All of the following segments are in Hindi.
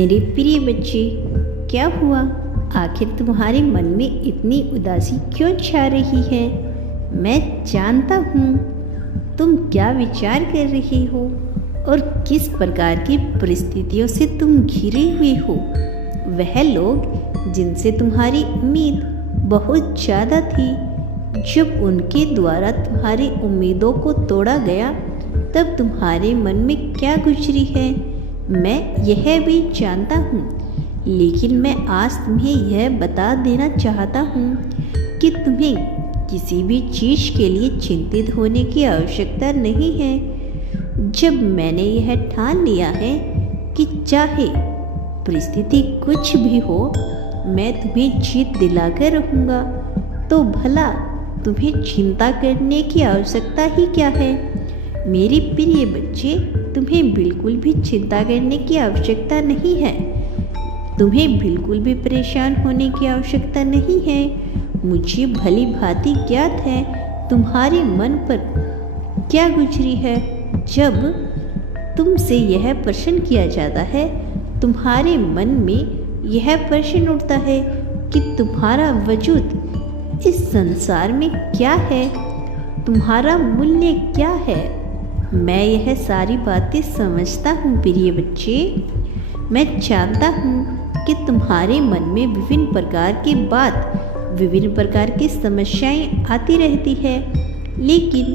मेरे प्रिय बच्चे, क्या हुआ? आखिर तुम्हारे मन में इतनी उदासी क्यों छा रही है? मैं जानता हूँ तुम क्या विचार कर रहे हो और किस प्रकार की परिस्थितियों से तुम घिरे हुए हो। वह लोग जिनसे तुम्हारी उम्मीद बहुत ज़्यादा थी, जब उनके द्वारा तुम्हारी उम्मीदों को तोड़ा गया तब तुम्हारे मन में क्या गुजरी है, मैं यह भी जानता हूँ। लेकिन मैं आज तुम्हें यह बता देना चाहता हूँ कि तुम्हें किसी भी चीज़ के लिए चिंतित होने की आवश्यकता नहीं है। जब मैंने यह ठान लिया है कि चाहे परिस्थिति कुछ भी हो, मैं तुम्हें जीत दिलाकर रहूँगा, तो भला तुम्हें चिंता करने की आवश्यकता ही क्या है। मेरे प्रिय बच्चे, तुम्हें बिल्कुल भी चिंता करने की आवश्यकता नहीं है। तुम्हें बिल्कुल भी परेशान होने की आवश्यकता नहीं है। मुझे भली भांति ज्ञात है तुम्हारे मन पर क्या गुजरी है। जब तुमसे यह प्रश्न किया जाता है, तुम्हारे मन में यह प्रश्न उठता है कि तुम्हारा वजूद इस संसार में क्या है, तुम्हारा मूल्य क्या है। मैं यह सारी बातें समझता हूँ प्रिय बच्चे। मैं जानता हूँ कि तुम्हारे मन में विभिन्न प्रकार की बात, विभिन्न प्रकार की समस्याएं आती रहती है, लेकिन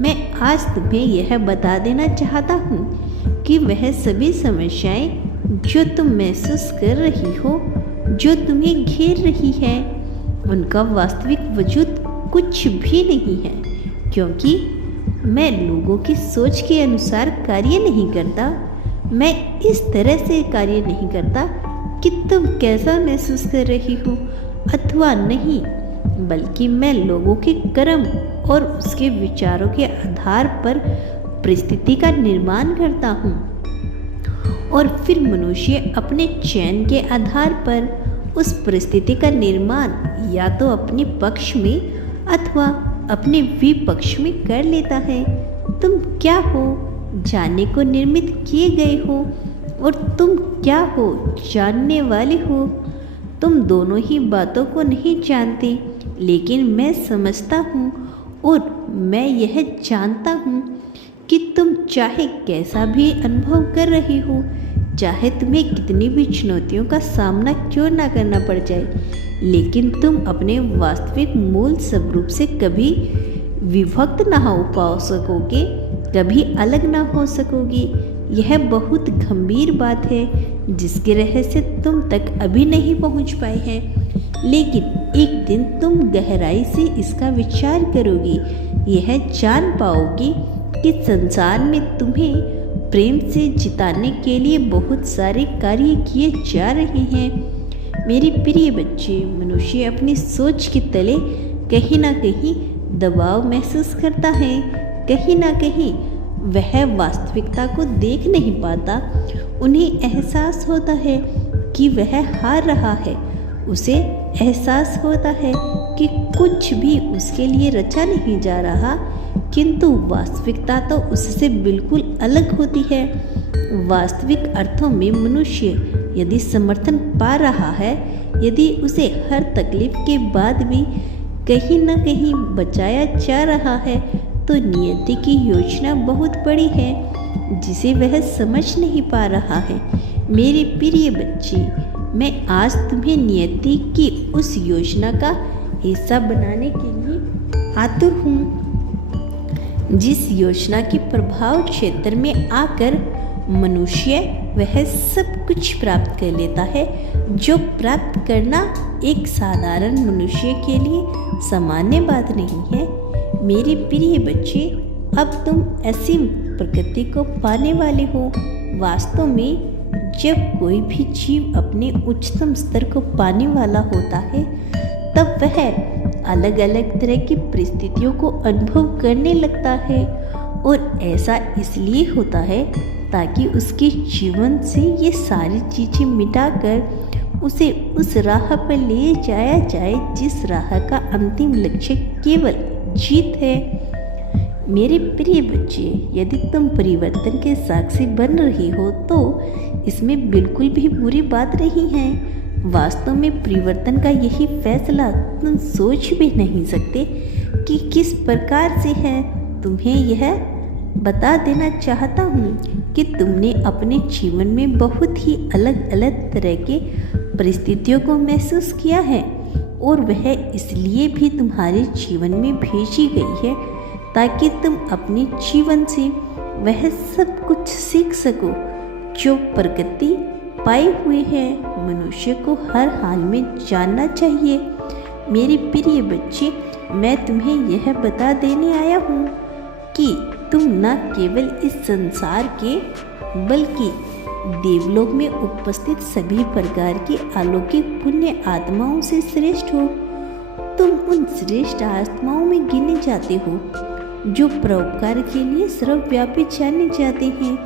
मैं आज तुम्हें यह बता देना चाहता हूँ कि वह सभी समस्याएं जो तुम महसूस कर रही हो, जो तुम्हें घेर रही है, उनका वास्तविक वजूद कुछ भी नहीं है। क्योंकि मैं लोगों की सोच के अनुसार कार्य नहीं करता। मैं इस तरह से कार्य नहीं करता कि तुम कैसा महसूस कर रही हो अथवा नहीं, बल्कि मैं लोगों के कर्म और उसके विचारों के आधार पर परिस्थिति का निर्माण करता हूँ, और फिर मनुष्य अपने चयन के आधार पर उस परिस्थिति का निर्माण या तो अपने पक्ष में अथवा अपने विपक्ष में कर लेता है। तुम क्या हो जानने को निर्मित किए गए हो, और तुम क्या हो जानने वाले हो। तुम दोनों ही बातों को नहीं जानते, लेकिन मैं समझता हूँ और मैं यह जानता हूँ कि तुम चाहे कैसा भी अनुभव कर रहे हो, चाहे तुम्हें कितनी भी चुनौतियों का सामना क्यों ना करना पड़ जाए, लेकिन तुम अपने वास्तविक मूल स्वरूप से कभी विभक्त ना हो पा सकोगे, कभी अलग ना हो सकोगे। यह बहुत गंभीर बात है जिसके रहस्य तुम तक अभी नहीं पहुंच पाए हैं, लेकिन एक दिन तुम गहराई से इसका विचार करोगे, यह जान पाओगे कि संसार में तुम्हें प्रेम से जिताने के लिए बहुत सारे कार्य किए जा रहे हैं। मेरे प्रिय बच्चे, मनुष्य अपनी सोच के तले कहीं ना कहीं दबाव महसूस करता है, कहीं ना कहीं वह वास्तविकता को देख नहीं पाता। उन्हें एहसास होता है कि वह हार रहा है, उसे एहसास होता है कि कुछ भी उसके लिए रचा नहीं जा रहा, किंतु वास्तविकता तो उससे बिल्कुल अलग होती है। वास्तविक अर्थों में मनुष्य यदि समर्थन पा रहा है, यदि उसे हर तकलीफ के बाद भी कहीं न कहीं बचाया जा रहा है, तो नियति की योजना बहुत बड़ी है जिसे वह समझ नहीं पा रहा है। मेरे प्रिय बच्चे, मैं आज तुम्हें नियति की उस योजना का हिस्सा बनाने के लिए आतुर हूँ, जिस योजना के प्रभाव क्षेत्र में आकर मनुष्य वह सब कुछ प्राप्त कर लेता है जो प्राप्त करना एक साधारण मनुष्य के लिए सामान्य बात नहीं है। मेरे प्रिय बच्चे, अब तुम ऐसी प्रकृति को पाने वाले हो। वास्तव में जब कोई भी जीव अपने उच्चतम स्तर को पाने वाला होता है, तब वह अलग अलग तरह की परिस्थितियों को अनुभव करने लगता है, और ऐसा इसलिए होता है ताकि उसके जीवन से ये सारी चीज़ें मिटाकर उसे उस राह पर ले जाया जाए जिस राह का अंतिम लक्ष्य केवल जीत है। मेरे प्रिय बच्चे, यदि तुम परिवर्तन के साक्षी बन रहे हो तो इसमें बिल्कुल भी बुरी बात नहीं है। वास्तव में परिवर्तन का यही फैसला तुम सोच भी नहीं सकते कि किस प्रकार से है। तुम्हें यह बता देना चाहता हूँ कि तुमने अपने जीवन में बहुत ही अलग अलग तरह के परिस्थितियों को महसूस किया है, और वह इसलिए भी तुम्हारे जीवन में भेजी गई है ताकि तुम अपने जीवन से वह सब कुछ सीख सको जो प्रकृति पाए हुए है। मनुष्य को हर हाल में जानना चाहिए। मेरे प्रिय बच्चे, मैं तुम्हें यह बता देने आया हूँ कि तुम न केवल इस संसार के बल्कि देवलोक में उपस्थित सभी प्रकार की अलौकिक पुण्य आत्माओं से श्रेष्ठ हो। तुम उन श्रेष्ठ आत्माओं में गिने जाते हो जो परोपकार के लिए सर्वव्यापी जाने जाते हैं।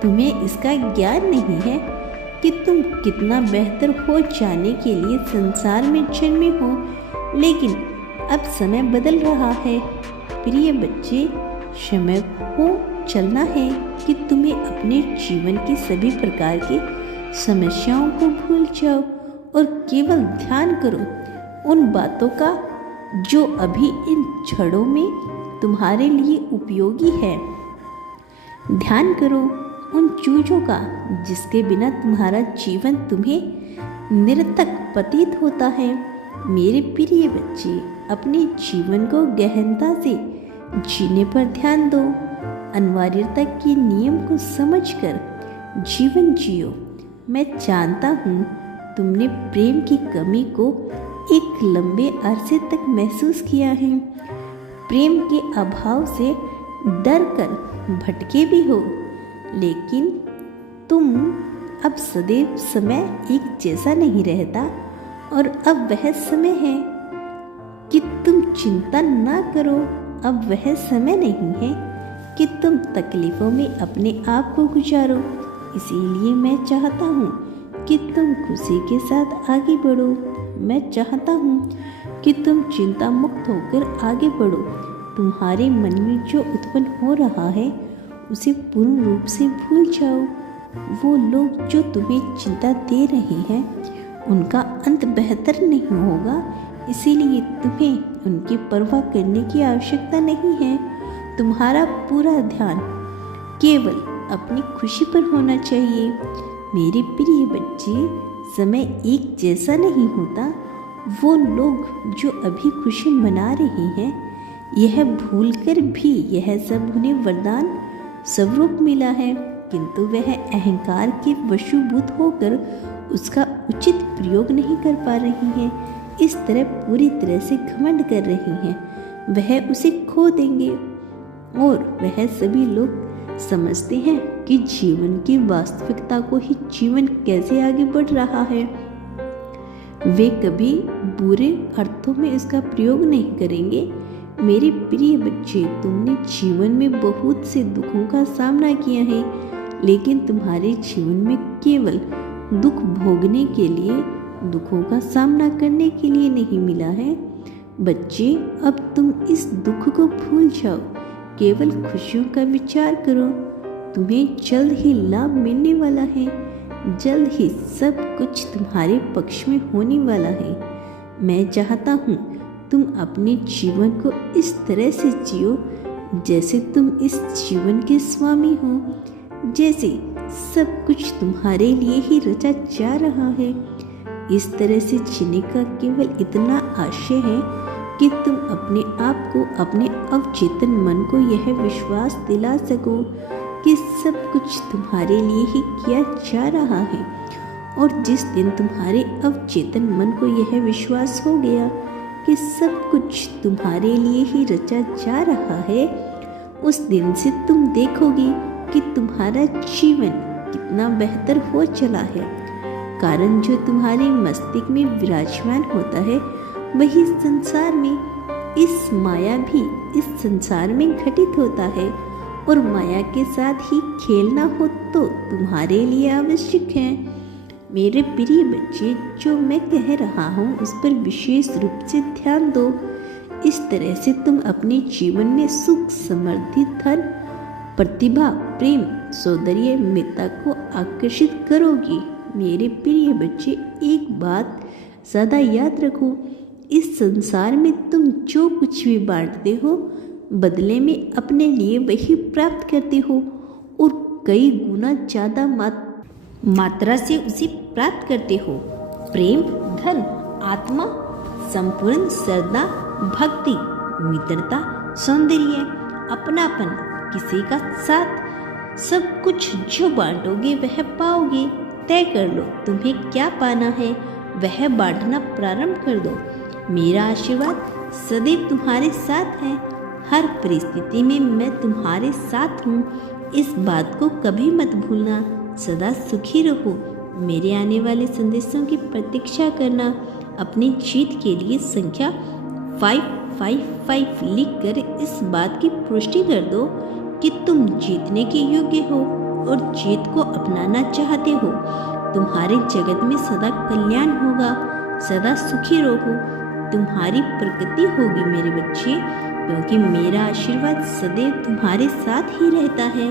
तुम्हें इसका ज्ञान नहीं है कि तुम कितना बेहतर हो जाने के लिए संसार में जन्मे हो, लेकिन अब समय बदल रहा है। प्रिय बच्चे, समय को चलना है कि तुम्हें अपने जीवन की सभी प्रकार की समस्याओं को भूल जाओ और केवल ध्यान करो उन बातों का जो अभी इन क्षणों में तुम्हारे लिए उपयोगी है। ध्यान करो उन चीजों का जिसके बिना तुम्हारा जीवन तुम्हें निरर्थक प्रतीत होता है। मेरे प्रिय बच्चे, अपने जीवन को गहनता से जीने पर ध्यान दो। अनिवार्यता के नियम को समझकर जीवन जियो। मैं जानता हूँ तुमने प्रेम की कमी को एक लंबे अरसे तक महसूस किया है। प्रेम के अभाव से डर कर भटके भी हो, लेकिन तुम अब सदैव समय एक जैसा नहीं रहता, और अब वह समय है कि तुम चिंता ना करो। अब वह समय नहीं है कि तुम तकलीफों में अपने आप को गुजारो। इसीलिए मैं चाहता हूँ कि तुम खुशी के साथ आगे बढ़ो। मैं चाहता हूँ कि तुम चिंता मुक्त होकर आगे बढ़ो। तुम्हारे मन में जो उत्पन्न हो रहा है उसे पूर्ण रूप से भूल जाओ। वो लोग जो तुम्हें चिंता दे रहे हैं उनका अंत बेहतर नहीं होगा, इसीलिए तुम्हें उनकी परवाह करने की आवश्यकता नहीं है। तुम्हारा पूरा ध्यान केवल अपनी खुशी पर होना चाहिए। मेरे प्रिय बच्चे, समय एक जैसा नहीं होता। वो लोग जो अभी खुशी मना रहे हैं, यह भूलकर भी यह सब उन्हें वरदान स्वरूप मिला है, किंतु वह अहंकार के वशीभूत होकर उसका उचित प्रयोग नहीं कर पा रही हैं। इस तरह पूरी तरह से घमंड कर रही हैं। वह उसे खो देंगे, और वह सभी लोग समझते हैं कि जीवन की वास्तविकता को ही जीवन कैसे आगे बढ़ रहा है। वे कभी बुरे अर्थों में इसका प्रयोग नहीं करेंगे। मेरे प्रिय बच्चे, तुमने जीवन में बहुत से दुखों का सामना किया है, लेकिन तुम्हारे जीवन में केवल दुख भोगने के लिए, दुखों का सामना करने के लिए नहीं मिला है। बच्चे, अब तुम इस दुख को भूल जाओ, केवल खुशियों का विचार करो। तुम्हें जल्द ही लाभ मिलने वाला है। जल्द ही सब कुछ तुम्हारे पक्ष में होने वाला है। मैं चाहता हूँ तुम अपने जीवन को इस तरह से जियो जैसे तुम इस जीवन के स्वामी हो, जैसे सब कुछ तुम्हारे लिए ही रचा जा रहा है। इस तरह से जीने का केवल इतना आशय है कि तुम अपने आप को, अपने अवचेतन मन को यह विश्वास दिला सको कि सब कुछ तुम्हारे लिए ही किया जा रहा है। और जिस दिन तुम्हारे अवचेतन मन को यह विश्वास हो गया कि सब कुछ तुम्हारे लिए ही रचा जा रहा है, उस दिन से तुम देखोगे कि तुम्हारा जीवन कितना बेहतर हो चला है। कारण जो तुम्हारे मस्तिष्क में विराजमान होता है, वही संसार में, इस माया भी इस संसार में घटित होता है। और माया के साथ ही खेलना हो तो तुम्हारे लिए आवश्यक है। मेरे प्रिय बच्चे, जो मैं कह रहा हूँ उस पर विशेष रूप से ध्यान दो। इस तरह से तुम अपने जीवन में सुख, समृद्धि, धन प्रतिभा, प्रेम, सौंदर्य, मित्रता को आकर्षित करोगी। मेरे प्रिय बच्चे, एक बात सदा याद रखो, इस संसार में तुम जो कुछ भी बांटते हो, बदले में अपने लिए वही प्राप्त करते हो और कई गुना ज़्यादा मात्रा से उसे प्राप्त करते हो। प्रेम, धन, आत्मा, संपूर्ण श्रद्धा, भक्ति, मित्रता, सौंदर्य, अपनापन, किसी का साथ, सब कुछ जो बांटोगे वह पाओगे। तय कर लो तुम्हें क्या पाना है, वह बांटना प्रारंभ कर दो। मेरा आशीर्वाद सदैव तुम्हारे साथ है। हर परिस्थिति में मैं तुम्हारे साथ हूँ। इस बात को कभी मत भूलना। सदा सुखी रहो। मेरे आने वाले संदेशों की प्रतीक्षा करना। अपनी जीत के लिए संख्या 555 लिखकर इस बात की पुष्टि कर दो कि तुम जीतने के योग्य हो और जीत को अपनाना चाहते हो। तुम्हारे जगत में सदा कल्याण होगा। सदा सुखी रहो। तुम्हारी प्रगति होगी मेरे बच्चे, क्योंकि मेरा आशीर्वाद सदैव तुम्हारे साथ ही रहता है।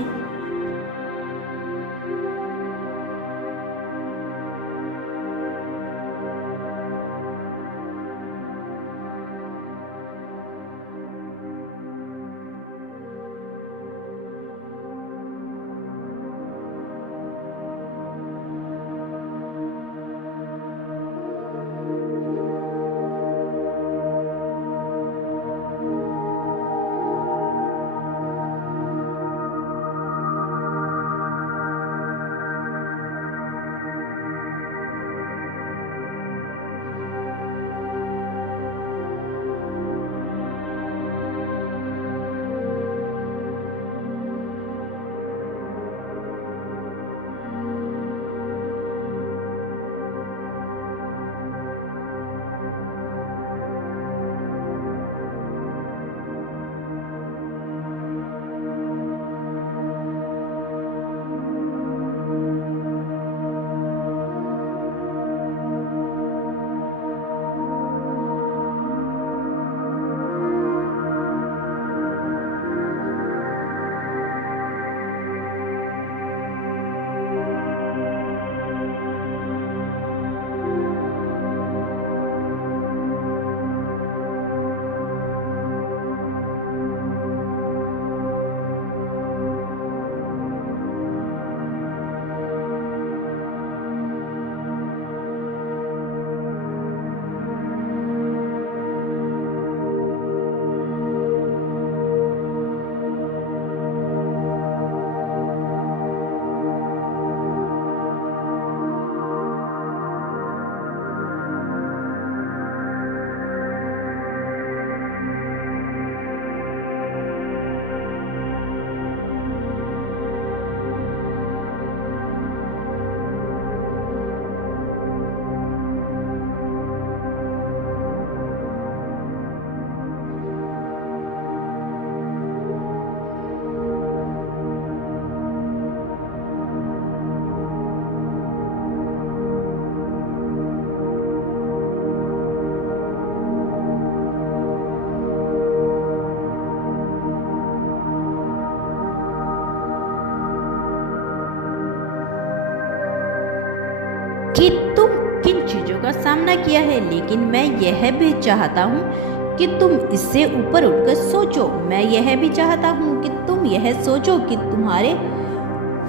कि तुम किन चीज़ों का सामना किया है, लेकिन मैं यह भी चाहता हूँ कि तुम इससे ऊपर उठकर सोचो। मैं यह भी चाहता हूँ कि तुम यह सोचो कि तुम्हारे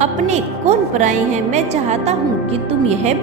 अपने कौन पराए हैं। मैं चाहता हूँ कि तुम यह भी